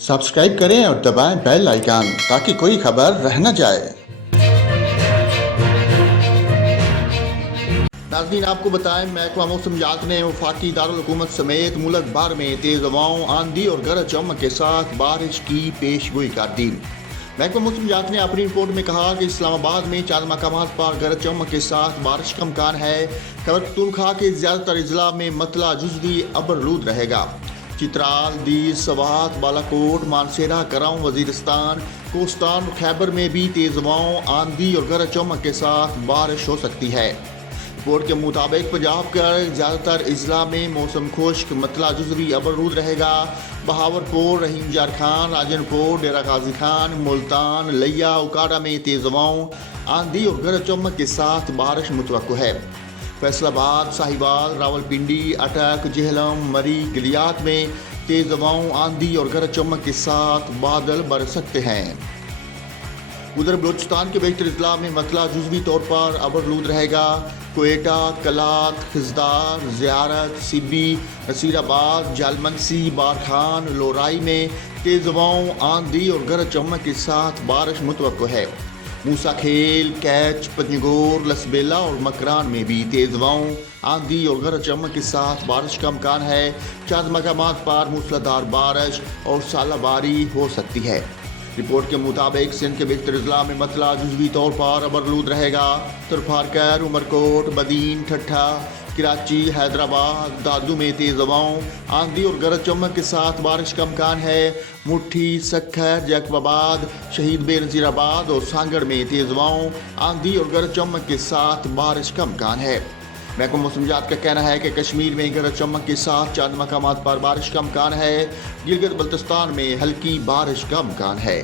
Subscribe करें और दबाएं बेल आइकन ताकि कोई खबर रह न जाए। नाज़रीन, आपको बताएं, महकमा मौसमियात ने वफाकी दारुल हुकूमत समेत मुल्क भर में तेज़ हवाओं, आंधी और गरज चमक के साथ बारिश की पेशगोई कर दी। महकमा मौसमियात ने अपनी रिपोर्ट में कहा कि इस्लामाबाद में चंद मकामात पर गरज चमक के साथ बारिश का इम्कान है। खैबर पख्तूनख्वा के ज़्यादातर अजला में मतला जुज़वी अबरलूद रहेगा। चित्राल, दीस, सवात, बालाकोट, मानसेरा, कराऊं, वजीरिस्तान, कोस्तान और खैबर में भी तेज़ हवाओं, आंधी और गरज चमक के साथ बारिश हो सकती है। रिपोर्ट के मुताबिक पंजाब के ज़्यादातर अजला में मौसम खुश्क, मतला जुज़वी अबरलूद रहेगा। बहावलपुर, रहीम जार खान, राजनपुर, डेरा गाजी खान, मुल्तान, लिया, उकाड़ा में तेज़ हवाओं, आंधी और गरज चमक के साथ बारिश मुतवक्को है। फैसलाबाद, साहिवाल, रावलपिंडी, अटक, जेहलम, मरी, गिलियात में तेज़ हवाओं, आंधी और गरज चमक के साथ बादल बरस सकते हैं। उधर बलूचिस्तान के बेशतर अजला में मतला जुज़वी तौर पर अबरलूद रहेगा। कोयटा, कलात, खिजदार, ज़ियारत, सिब्बी, नसीराबाद, जालमनसी, बारखान, लोराई में तेज़ हवाओं, आंधी और गरज चमक के साथ बारिश मुतवक्को है। मूसा खेल, कैच, पंजगोर, लसबेला और मकरान में भी तेज़ हवाओं, आंधी और गरज चमक के साथ बारिश का इम्कान है। चंद मकामात पर मूसलाधार बारिश और सालाबारी हो सकती है। रिपोर्ट के मुताबिक सिंध के बेशतर अजला में मतला जुज़वी तौर पर अबरलूद रहेगा। तुरफारकर, उमरकोट, बदीन, ठट्ठा, कराची, हैदराबाद, दादू में तेज़ हवाओं, आंधी और गरज चमक के साथ बारिश का इम्कान है। मुट्ठी, सक्खर, जैकबाबाद, शहीद बेनज़ीराबाद और सांगड़ में तेज़ हवाओं, आंधी और गरज चमक के साथ बारिश का इम्कान है। महकमा मौसमियात का कहना है कि कश्मीर में गरज चमक के साथ चंद मकामात पर बारिश का इम्कान है। गिलगित बल्तिस्तान में हल्की बारिश का इम्कान है।